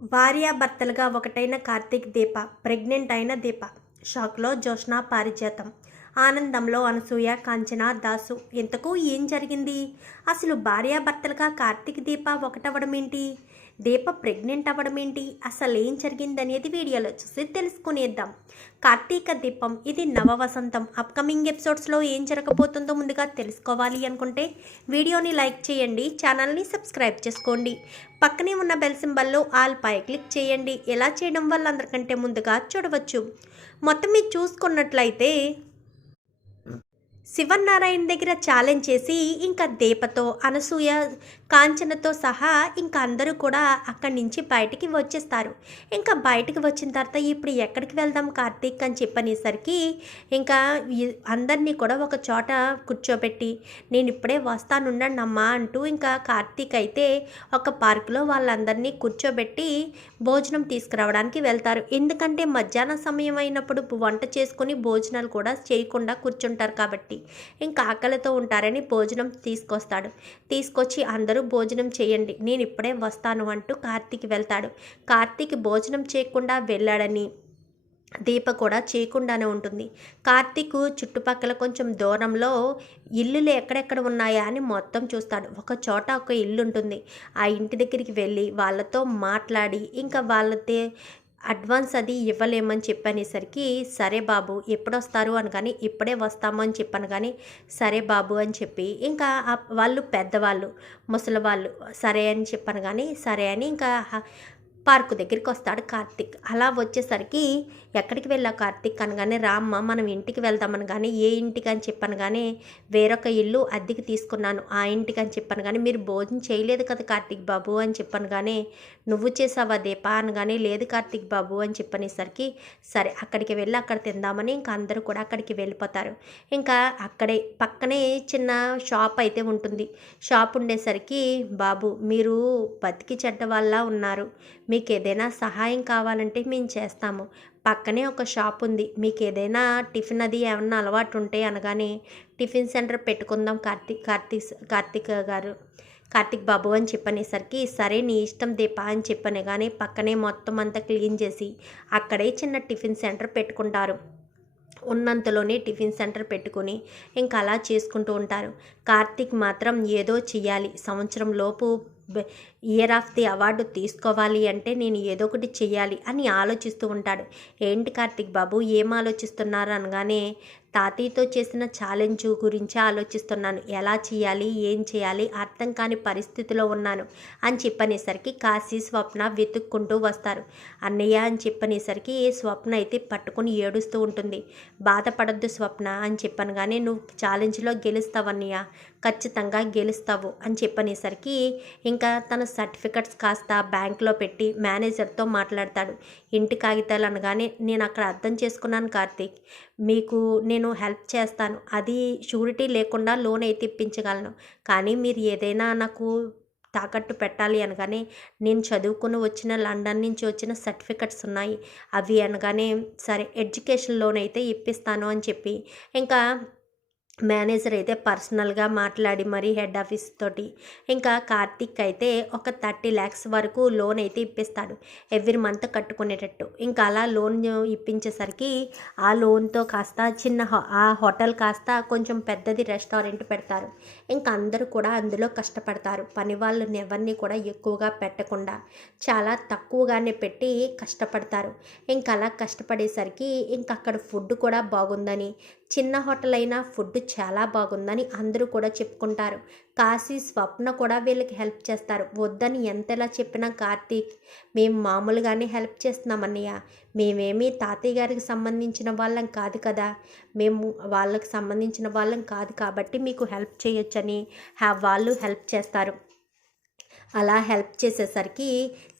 భార్యాభర్తలుగా ఒకటైన కార్తీక్ దీప ప్రెగ్నెంట్ అయిన దీప. షాక్లో జోష్న పారిజాతం. ఆనందంలో అనసూయ కాంచన దాసు. ఇంతకు ఏం జరిగింది? అసలు భార్యాభర్తలుగా కార్తీక్ దీప ఒకటవడం ఏంటి దీప ప్రెగ్నెంట్ అవ్వడం ఏంటి? అసలు ఏం జరిగింది అనేది వీడియోలో చూసి తెలుసుకునేద్దాం. కార్తీక దీపం ఇది నవ వసంతం. అప్కమింగ్ ఎపిసోడ్స్లో ఏం జరగబోతుందో ముందుగా తెలుసుకోవాలి అనుకుంటే వీడియోని లైక్ చేయండి ఛానల్ని సబ్స్క్రైబ్ చేసుకోండి. పక్కనే ఉన్న బెల్ సింబల్లో ఆల్ పై క్లిక్ చేయండి. ఎలా చేయడం వల్ల అందరికంటే ముందుగా చూడవచ్చు. మొత్తం మీరు చూసుకున్నట్లయితే శివనారాయణ దగ్గర ఛాలెంజ్ చేసి ఇంకా దీపతో అనసూయ కాంచనతో సహా ఇంకా అందరూ కూడా అక్కడి నుంచి బయటికి వచ్చేస్తారు. ఇంకా బయటికి వచ్చిన తర్వాత ఇప్పుడు ఎక్కడికి వెళ్దాం కార్తీక్ అని చెప్పనేసరికి ఇంకా అందరినీ కూడా ఒక చోట కూర్చోబెట్టి నేను ఇప్పుడే వస్తానుండండి అమ్మా అంటూ ఇంకా కార్తీక్ అయితే ఒక పార్కులో వాళ్ళందరినీ కూర్చోబెట్టి భోజనం తీసుకురావడానికి వెళ్తారు. ఎందుకంటే మధ్యాహ్న సమయం అయినప్పుడు వంట చేసుకుని భోజనాలు కూడా చేయకుండా కూర్చుంటారు కాబట్టి. ఇంకా ఆకలితో ఉంటారని భోజనం తీసుకొస్తాడు. తీసుకొచ్చి అందరూ భోజనం చేయండి. నేను ఇప్పుడే వస్తాను అంటూ కార్తీక్ వెళ్తాడు. కార్తీక్ భోజనం చేయకుండా వెళ్ళాడని దీప కూడా చేయకుండానే ఉంటుంది. కార్తీక్ చుట్టుపక్కల కొంచెం దూరంలో ఇల్లులు ఎక్కడెక్కడ ఉన్నాయా అని మొత్తం చూస్తాడు. ఒక చోట ఒక ఇల్లు ఉంటుంది ఆ ఇంటి దగ్గరికి వెళ్ళి వాళ్ళతో మాట్లాడి ఇంకా వాళ్ళతే అడ్వాన్స్ అది ఇవ్వలేమని చెప్పనేసరికి సరే బాబు ఎప్పుడొస్తారు? అని కానీ ఇప్పుడే వస్తాము అని చెప్పాను కానీ సరే బాబు అని చెప్పి ఇంకా వాళ్ళు పెద్దవాళ్ళు ముసలి వాళ్ళు సరే అని చెప్పాను కానీ సరే అని ఇంకా పార్కు దగ్గరికి వస్తాడు కార్తిక్. అలా వచ్చేసరికి ఎక్కడికి వెళ్ళా కార్తిక్ అనగానే రామ్మ మనం ఇంటికి వెళ్దామని కానీ ఏ ఇంటికి అని చెప్పాను కానీ వేరొక ఇల్లు అద్దెకి తీసుకున్నాను. ఆ ఇంటికి అని చెప్పాను కానీ మీరు భోజనం చేయలేదు కదా కార్తిక్ బాబు అని చెప్పాను కానీ నువ్వు చేసావా దీపా? అనగానే లేదు కార్తిక్ బాబు అని చెప్పనేసరికి సరే అక్కడికి వెళ్ళి అక్కడ తిందామని ఇంకా అందరూ కూడా అక్కడికి వెళ్ళిపోతారు. ఇంకా అక్కడే పక్కనే చిన్న షాప్ అయితే ఉంటుంది. షాప్ ఉండేసరికి బాబు మీరు బతికి చెడ్డ వల్ల ఉన్నారు. మీకు ఏదైనా సహాయం కావాలంటే మేము చేస్తాము. పక్కనే ఒక షాప్ ఉంది. మీకు ఏదైనా టిఫిన్ అది ఏమన్నా అలవాటు ఉంటే అనగానే టిఫిన్ సెంటర్ పెట్టుకుందాం కార్తీక్ కార్తీక్ కార్తీక్ గారు కార్తీక్ బాబు అని చెప్పనేసరికి సరే నీ ఇష్టం దీపా అని చెప్పనే కానీ పక్కనే మొత్తం అంతా క్లీన్ చేసి అక్కడే చిన్న టిఫిన్ సెంటర్ పెట్టుకుంటారు. ఉన్నంతలోనే టిఫిన్ సెంటర్ పెట్టుకుని ఇంకా అలా చేసుకుంటూ ఉంటారు. కార్తీక్ మాత్రం ఏదో చేయాలి సంవత్సరం లోపు ఇయర్ ఆఫ్ ది అవార్డు తీసుకోవాలి అంటే నేను ఏదో ఒకటి చెయ్యాలి అని ఆలోచిస్తూ ఉంటాడు. ఏంటి కార్తిక్ బాబు ఏం ఆలోచిస్తున్నారు అనగానే తాతయ్యతో చేసిన ఛాలెంజ్ గురించి ఆలోచిస్తున్నాను. ఎలా చేయాలి ఏం చేయాలి అర్థం కాని పరిస్థితిలో ఉన్నాను అని చెప్పనేసరికి కాశీ స్వప్న వెతుక్కుంటూ వస్తారు. అన్నయ్య అని చెప్పనేసరికి స్వప్న అయితే పట్టుకుని ఏడుస్తూ ఉంటుంది. బాధపడద్దు స్వప్న అని చెప్పాను కానీ నువ్వు ఛాలెంజ్లో గెలుస్తావు అన్నయ్య ఖచ్చితంగా గెలుస్తావు అని చెప్పనేసరికి ఇంకా తన సర్టిఫికెట్స్ కాస్త బ్యాంక్లో పెట్టి మేనేజర్తో మాట్లాడతాడు. ఇంటి కాగితాలు అనగానే నేను అక్కడ అర్థం చేసుకున్నాను కార్తీక్. మీకు నేను హెల్ప్ చేస్తాను. అది షూరిటీ లేకుండా లోన్ అయితే ఇప్పించగలను. కానీ మీరు ఏదైనా నాకు తాకట్టు పెట్టాలి అనగానే నేను చదువుకుని వచ్చిన లండన్ నుంచి వచ్చిన సర్టిఫికెట్స్ ఉన్నాయి. అవి అనగానే సరే ఎడ్యుకేషన్ లోన్ అయితే ఇప్పిస్తాను అని చెప్పి. ఇంకా మేనేజర్ అయితే పర్సనల్గా మాట్లాడి మరీ హెడ్ ఆఫీస్ తోటి. ఇంకా కార్తిక్ అయితే ఒక థర్టీ ల్యాక్స్ వరకు లోన్ అయితే ఇప్పిస్తాడు. ఎవ్రీ మంత్ కట్టుకునేటట్టు. ఇంకా అలా లోన్ ఇప్పించేసరికి ఆ లోన్తో కాస్త చిన్న హో- ఆ హోటల్ కాస్త కొంచెం పెద్దది రెస్టారెంట్ పెడతారు. ఇంకా అందరూ కూడా అందులో కష్టపడతారు. పని వాళ్ళని ఎవరిని కూడా ఎక్కువగా పెట్టకుండా చాలా తక్కువగానే పెట్టి కష్టపడతారు. ఇంకా అలా కష్టపడేసరికి ఇంకా అక్కడ ఫుడ్ కూడా బాగుందని చిన్న హోటల్ అయినా ఫుడ్ చాలా బాగుందని అందరూ కూడా చెప్పుకుంటారు. కాశీ స్వప్న కూడా వీళ్ళకి హెల్ప్ చేస్తారు. వద్దని ఎంతలా చెప్పినా కార్తీక్ మేము మామూలుగానే హెల్ప్ చేస్తున్నామన్నయ్య మేమేమి మేమేమీ తాతయ్య గారికి సంబంధించిన వాళ్ళం కాదు కదా. మేము వాళ్ళకి సంబంధించిన వాళ్ళం కాదు కాబట్టి మీకు హెల్ప్ చేయొచ్చని వాళ్ళు హెల్ప్ చేస్తారు. అలా హెల్ప్ చేసేసరికి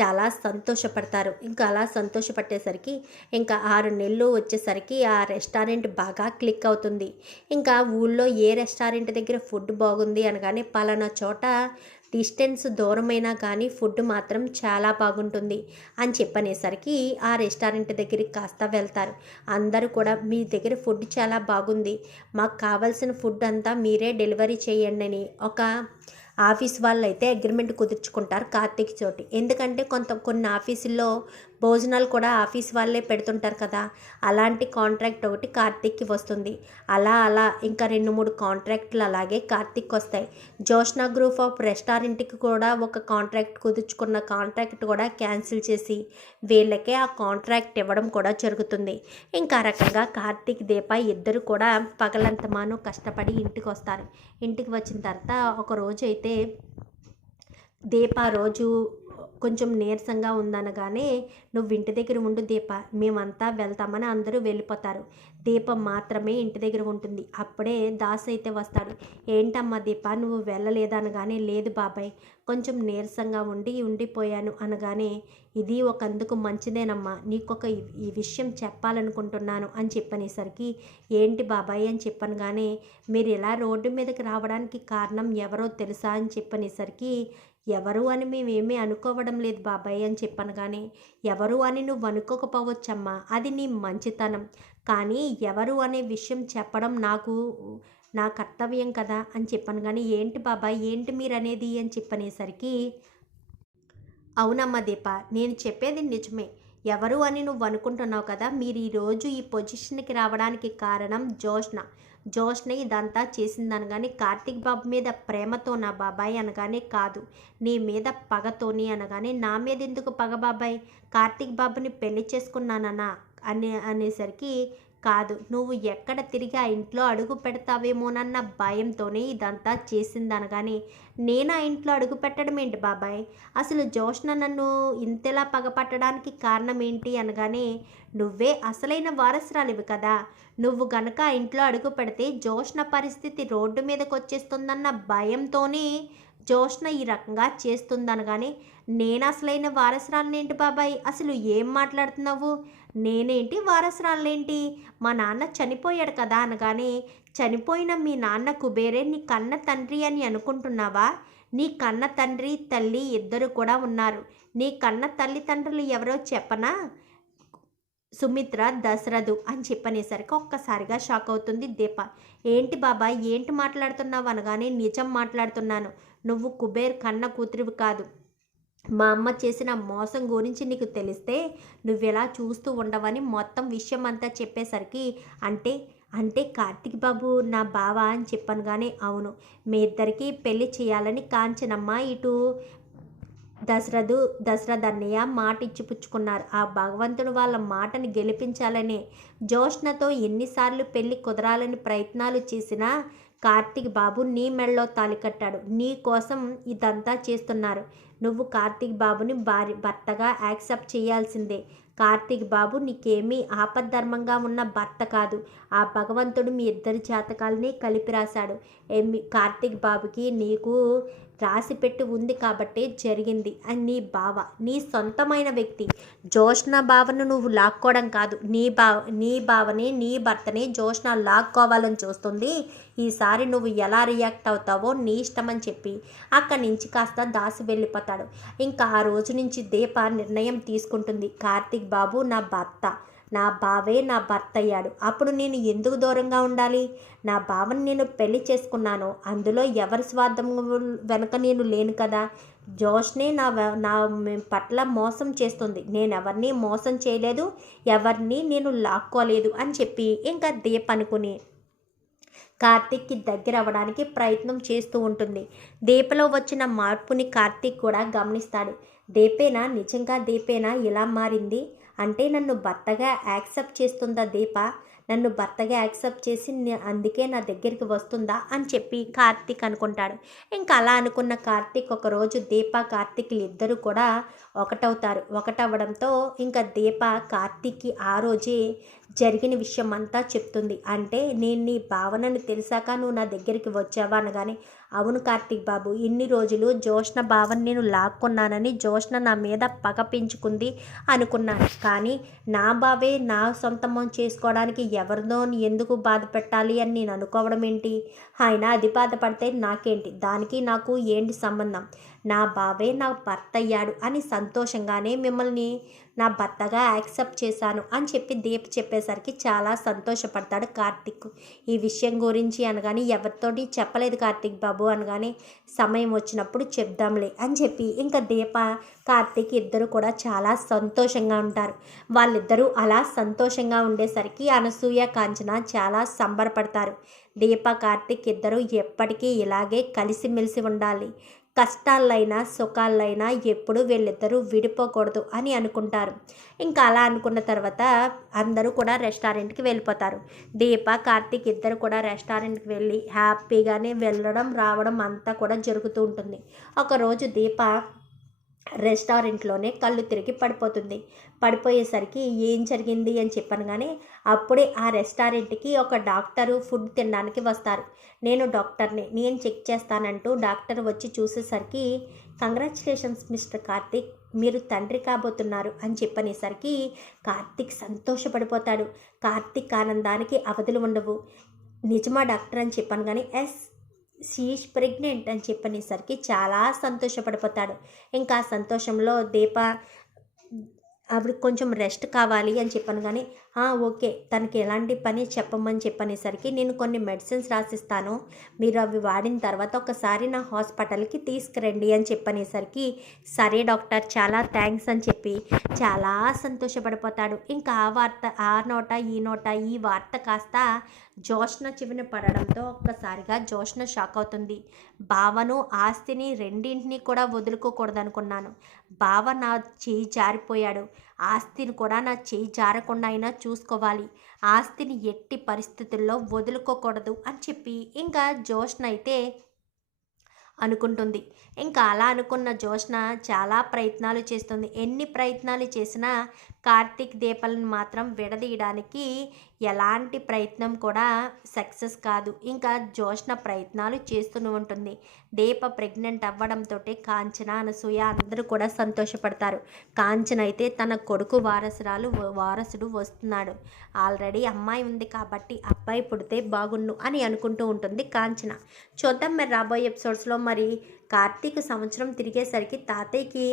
చాలా సంతోషపడతారు. ఇంకా అలా సంతోషపట్టేసరికి ఇంకా ఆరు నెలలు వచ్చేసరికి ఆ రెస్టారెంట్ బాగా క్లిక్ అవుతుంది. ఇంకా ఊళ్ళో ఏ రెస్టారెంట్ దగ్గర ఫుడ్ బాగుంది అనగానే పలానా చోట డిస్టెన్స్ దూరమైనా కానీ ఫుడ్ మాత్రం చాలా బాగుంటుంది అని చెప్పనేసరికి ఆ రెస్టారెంట్ దగ్గరికి కాస్త వెళ్తారు. అందరూ కూడా మీ దగ్గర ఫుడ్ చాలా బాగుంది. మాకు కావాల్సిన ఫుడ్ అంతా మీరే డెలివరీ చేయండి అని ఒక ఆఫీస్ వాళ్ళు అయితే అగ్రిమెంట్ కుదుర్చుకుంటారు కార్తీక్ చోటి. ఎందుకంటే కొంత కొన్ని ఆఫీసుల్లో భోజనాలు కూడా ఆఫీస్ వాళ్ళే పెడుతుంటారు కదా. అలాంటి కాంట్రాక్ట్ ఒకటి కార్తీక్కి వస్తుంది. అలా అలా ఇంకా రెండు మూడు కాంట్రాక్ట్లు అలాగే కార్తీక్ వస్తాయి. జోష్నా గ్రూప్ ఆఫ్ రెస్టారెంట్కి కూడా ఒక కాంట్రాక్ట్ కుదుర్చుకున్న కాంట్రాక్ట్ కూడా క్యాన్సిల్ చేసి వీళ్ళకే ఆ కాంట్రాక్ట్ ఇవ్వడం కూడా జరుగుతుంది. ఇంకా రకంగా కార్తీక్ దీప ఇద్దరు కూడా పగలంతమానో కష్టపడి ఇంటికి వస్తారు. ఇంటికి వచ్చిన తర్వాత ఒక రోజు అయితే దీప రోజు కొంచెం నీరసంగా ఉందనగానే నువ్వు ఇంటి దగ్గర ఉండు దీప మేమంతా వెళ్తామని అందరూ వెళ్ళిపోతారు. దీపం మాత్రమే ఇంటి దగ్గర ఉంటుంది. అప్పుడే దాస్ అయితే వస్తాడు. ఏంటమ్మా దీప నువ్వు వెళ్ళలేదనగానే లేదు బాబాయ్ కొంచెం నీరసంగా ఉండి ఉండిపోయాను అనగానే ఇది ఒకందుకు మంచిదేనమ్మా. నీకొక ఈ- ఈ విషయం చెప్పాలనుకుంటున్నాను అని చెప్పనేసరికి ఏంటి బాబాయ్ అని చెప్పనగానే మీరు ఇలా రోడ్డు మీదకి రావడానికి కారణం ఎవరో తెలుసా అని చెప్పనేసరికి ఎవరు అని మేమేమీ అనుకోవడం లేదు బాబాయ్ అని చెప్పాను కానీ ఎవరు అని నువ్వు అనుకోకపోవచ్చమ్మా. అది నీ మంచితనం. కానీ ఎవరు అనే విషయం చెప్పడం నాకు నా కర్తవ్యం కదా అని చెప్పాను కానీ ఏంటి బాబాయ్ ఏంటి మీరు అనేది అని చెప్పనేసరికి అవునమ్మా దీప నేను చెప్పేది నిజమే. ఎవరు అని నువ్వు అనుకుంటున్నావు కదా మీరు ఈరోజు ఈ పొజిషన్కి రావడానికి కారణం జోష్న. జోష్న ఇదంతా చేసిందనగానే కార్తీక్ బాబు మీద ప్రేమతో నా బాబాయ్ అనగానే కాదు నీ మీద పగతోని అనగానే నా మీద ఎందుకు పగ బాబాయ్? కార్తీక్ బాబుని పెళ్ళి చేసుకున్నానన్నా అనే అనేసరికి కాదు. నువ్వు ఎక్కడ తిరిగి ఆ ఇంట్లో అడుగు పెడతావేమోనన్న భయంతోనే ఇదంతా చేసిందనగానే నేను ఆ ఇంట్లో అడుగు పెట్టడం ఏంటి బాబాయ్? అసలు జోష్న నన్ను ఇంతలా పగపట్టడానికి కారణం ఏంటి అనగానే నువ్వే అసలైన వారసురాలివి కదా. నువ్వు గనక ఆ ఇంట్లో అడుగు పెడితే జోష్న పరిస్థితి రోడ్డు మీదకి వచ్చేస్తుందన్న భయంతోనే జోష్న ఈ రకంగా చేస్తుందనగానే నేను అసలైన వారసురాలని ఏంటి బాబాయ్? అసలు ఏం మాట్లాడుతున్నావు? నేనేంటి వారసురాలేంటి? మా నాన్న చనిపోయాడు కదా అనగానే చనిపోయిన మీ నాన్న కుబేరే నీ కన్న తండ్రి అని అనుకుంటున్నావా? నీ కన్న తండ్రి తల్లి ఇద్దరు కూడా ఉన్నారు. నీ కన్న తల్లిదండ్రులు ఎవరో చెప్పనా? సుమిత్ర దశరథు అని చెప్పనేసరికి ఒక్కసారిగా షాక్ అవుతుంది దీప. ఏంటి బాబా ఏంటి మాట్లాడుతున్నావు అనగానే నిజం మాట్లాడుతున్నాను. నువ్వు కుబేర్ కన్న కూతురివి కాదు. మా అమ్మ చేసిన మోసం గురించి నీకు తెలిస్తే నువ్వెలా చూస్తూ ఉండవని మొత్తం విషయం అంతా చెప్పేసరికి అంటే అంటే కార్తిక్ బాబు నా బావ అని చెప్పాను కానీ అవును. మీ ఇద్దరికి పెళ్ళి చేయాలని కాంచనమ్మ ఇటు దశరథు దశరథ్ అన్నయ్య మాట ఇచ్చి పుచ్చుకున్నారు ఆ భగవంతుడు వాళ్ళ మాటని గెలిపించాలనే జోష్ణతో ఎన్నిసార్లు పెళ్ళి కుదరాలని ప్రయత్నాలు చేసినా కార్తీక్ బాబు నీ మెడలో తాలి కట్టాడు. నీ కోసం ఇదంతా చేస్తున్నారు. నువ్వు కార్తీక్ బాబుని భార్య భర్తగా యాక్సెప్ట్ చేయాల్సిందే. కార్తీక్ బాబు నీకేమీ ఆపద్ధర్మంగా ఉన్న భర్త కాదు. ఆ భగవంతుడు మీ ఇద్దరి జాతకాలని కలిపి రాశాడు ఏమి కార్తీక్ బాబుకి నీకు రాసిపెట్టి ఉంది కాబట్టి జరిగింది. అని నీ బావ నీ సొంతమైన వ్యక్తి. జోష్న బావను నువ్వు లాక్కోవడం కాదు. నీ బావ నీ బావని నీ భర్తని జోష్న లాక్కోవాలని చూస్తుంది. ఈసారి నువ్వు ఎలా రియాక్ట్ అవుతావో నీ ఇష్టమని చెప్పి అక్కడి నుంచి కాస్త దాసి వెళ్ళిపోతాడు. ఇంకా ఆ రోజు నుంచి దీప నిర్ణయం తీసుకుంటుంది. కార్తీక్ బాబు నా భర్త. నా బావే నా భర్త అయ్యాడు అప్పుడు నేను ఎందుకు దూరంగా ఉండాలి? నా బావని నేను పెళ్ళి చేసుకున్నాను. అందులో ఎవరి స్వార్థం వెనక నేను లేను కదా? జోష్నే నా నా పట్ల మోసం చేస్తుంది. నేను ఎవరిని మోసం చేయలేదు. ఎవరిని నేను లాక్కోలేదు అని చెప్పి ఇంకా దీప్ అనుకుని కార్తీక్కి దగ్గర అవ్వడానికి ప్రయత్నం చేస్తూ ఉంటుంది. దీపలో వచ్చిన మార్పుని కార్తీక్ కూడా గమనిస్తాడు. దీపేనా? నిజంగా దీపేనా? ఇలా మారింది? అంటే నన్ను భర్తగా యాక్సెప్ట్ చేస్తుందా దీప? నన్ను భర్తగా యాక్సెప్ట్ చేసి అందుకే నా దగ్గరికి వస్తుందా అని చెప్పి కార్తీక్ అనుకుంటాడు. ఇంకా అలా అనుకున్న కార్తీక్ ఒకరోజు దీప కార్తీక్లు ఇద్దరు కూడా ఒకటవుతారు. ఒకటవ్వడంతో ఇంకా దీప కార్తీక్కి ఆ రోజే జరిగిన విషయం అంతా చెప్తుంది. అంటే నేను నీ భావనను తెలిసాక నువ్వు నా దగ్గరికి వచ్చావా? అనగానే అవును కార్తీక్ బాబు ఇన్ని రోజులు జోష్ణ భావన్ నేను లాక్కున్నానని జోష్ణ నా మీద పగ పెంచుకుంది అనుకున్నాను. కానీ నా బావే నా సొంతం చేసుకోవడానికి ఎవరిదో ఎందుకు బాధ పెట్టాలి అని నేను అనుకోవడం ఏంటి? ఆయన అది బాధపడితే నాకేంటి? దానికి నాకు ఏంటి సంబంధం? నా బావే నా భర్త అయ్యాడు అని సంతోషంగానే మిమ్మల్ని నా భర్తగా యాక్సెప్ట్ చేశాను అని చెప్పి దీప్ చెప్పేసరికి చాలా సంతోషపడతాడు కార్తిక్. ఈ విషయం గురించి అనగానే ఎవరితోటి చెప్పలేదు కార్తిక్ బాబు అనగానే సమయం వచ్చినప్పుడు చెప్దాంలే అని చెప్పి ఇంకా దీప కార్తిక్ ఇద్దరు కూడా చాలా సంతోషంగా ఉంటారు. వాళ్ళిద్దరూ అలా సంతోషంగా ఉండేసరికి అనసూయ కాంచన చాలా సంబరపడతారు. దీప కార్తిక్ ఇద్దరు ఎప్పటికీ ఇలాగే కలిసిమెలిసి ఉండాలి. కష్టాలైనా సుఖాలైనా ఎప్పుడు వీళ్ళిద్దరూ విడిపోకూడదు అని అనుకుంటారు. ఇంకా అలా అనుకున్న తర్వాత అందరూ కూడా రెస్టారెంట్కి వెళ్ళిపోతారు. దీప కార్తీక్ ఇద్దరు కూడా రెస్టారెంట్కి వెళ్ళి హ్యాపీగానే వెళ్ళడం రావడం అంతా కూడా జరుగుతూ ఉంటుంది. ఒకరోజు దీప రెస్టారెంట్లోనే కళ్ళు తిరిగి పడిపోతుంది. పడిపోయేసరికి ఏం జరిగింది అని చెప్పాను కానీ అప్పుడే ఆ రెస్టారెంట్కి ఒక డాక్టరు ఫుడ్ తినడానికి వస్తారు. నేను డాక్టర్ని నేను చెక్ చేస్తానంటూ డాక్టర్ వచ్చి చూసేసరికి కంగ్రాచులేషన్స్ మిస్టర్ కార్తిక్ మీరు తండ్రి కాబోతున్నారు అని చెప్పనేసరికి కార్తిక్ సంతోషపడిపోతాడు. కార్తిక్ ఆనందానికి అవధులు ఉండవు. నిజమా డాక్టర్ అని చెప్పాను కానీ ఎస్ షీఈస్ ప్రెగ్నెంట్ అని చెప్పనేసరికి చాలా సంతోషపడిపోతాడు. ఇంకా సంతోషంలో దీప ఆవిడ కొంచెం రెస్ట్ కావాలి అని చెప్పాను కానీ ఓకే. తనకి ఎలాంటి పని చెప్పమని చెప్పనేసరికి నేను కొన్ని మెడిసిన్స్ రాసిస్తాను. మీరు అవి వాడిన తర్వాత ఒకసారి నా హాస్పిటల్కి తీసుకురండి అని చెప్పనేసరికి సరే డాక్టర్ చాలా థ్యాంక్స్ అని చెప్పి చాలా సంతోషపడిపోతాడు. ఇంకా ఆ వార్త ఆ నోట ఈ నోట ఈ వార్త కాస్త జోష్న చెవిన పడడంతో ఒక్కసారిగా జోష్న షాక్ అవుతుంది. బావను ఆస్తిని రెండింటిని కూడా వదులుకోకూడదనుకున్నాను. బావ నా చేయి జారిపోయాడు. ఆస్తిని కూడా నా చేయి జారకుండా అయినా చూసుకోవాలి. ఆస్తిని ఎట్టి పరిస్థితుల్లో వదులుకోకూడదు అని చెప్పి ఇంకా జోష్న అయితే అనుకుంటుంది. ఇంకా అలా అనుకున్న జోష్న చాలా ప్రయత్నాలు చేస్తుంది. ఎన్ని ప్రయత్నాలు చేసినా కార్తీక్ దీపాలను మాత్రం విడదీయడానికి ఎలాంటి ప్రయత్నం కూడా సక్సెస్ కాదు. ఇంకా జోష్న ప్రయత్నాలు చేస్తూనే ఉంటుంది. దీప ప్రెగ్నెంట్ అవ్వడంతో కాంచన అనసూయ అందరూ కూడా సంతోషపడతారు. కాంచన అయితే తన కొడుకు వారసురాలు వారసుడు వస్తున్నాడు. ఆల్రెడీ అమ్మాయి ఉంది కాబట్టి అబ్బాయి పుడితే బాగుండు అని అనుకుంటూ ఉంటుంది కాంచన. చూద్దాం మరి రాబోయే ఎపిసోడ్స్లో మరి కార్తీక్ సంవత్సరం తిరిగేసరికి తాతయ్యకి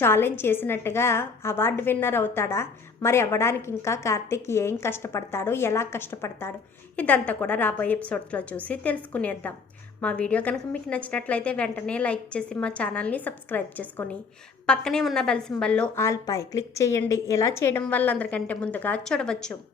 ఛాలెంజ్ చేసినట్టుగా అవార్డు విన్నర్ అవుతాడా? మరి అవ్వడానికి ఇంకా కార్తీక్ ఏం కష్టపడతాడు? ఎలా కష్టపడతాడు? ఇదంతా కూడా రాబోయే ఎపిసోడ్స్లో చూసి తెలుసుకునేద్దాం. మా వీడియో కనుక మీకు నచ్చినట్లయితే వెంటనే లైక్ చేసి మా ఛానల్ని సబ్స్క్రైబ్ చేసుకొని పక్కనే ఉన్న బెల్ సింబల్లో ఆల్ పై క్లిక్ చేయండి. ఇలా చేయడం వల్ల అందరికంటే ముందుగా చూడవచ్చు.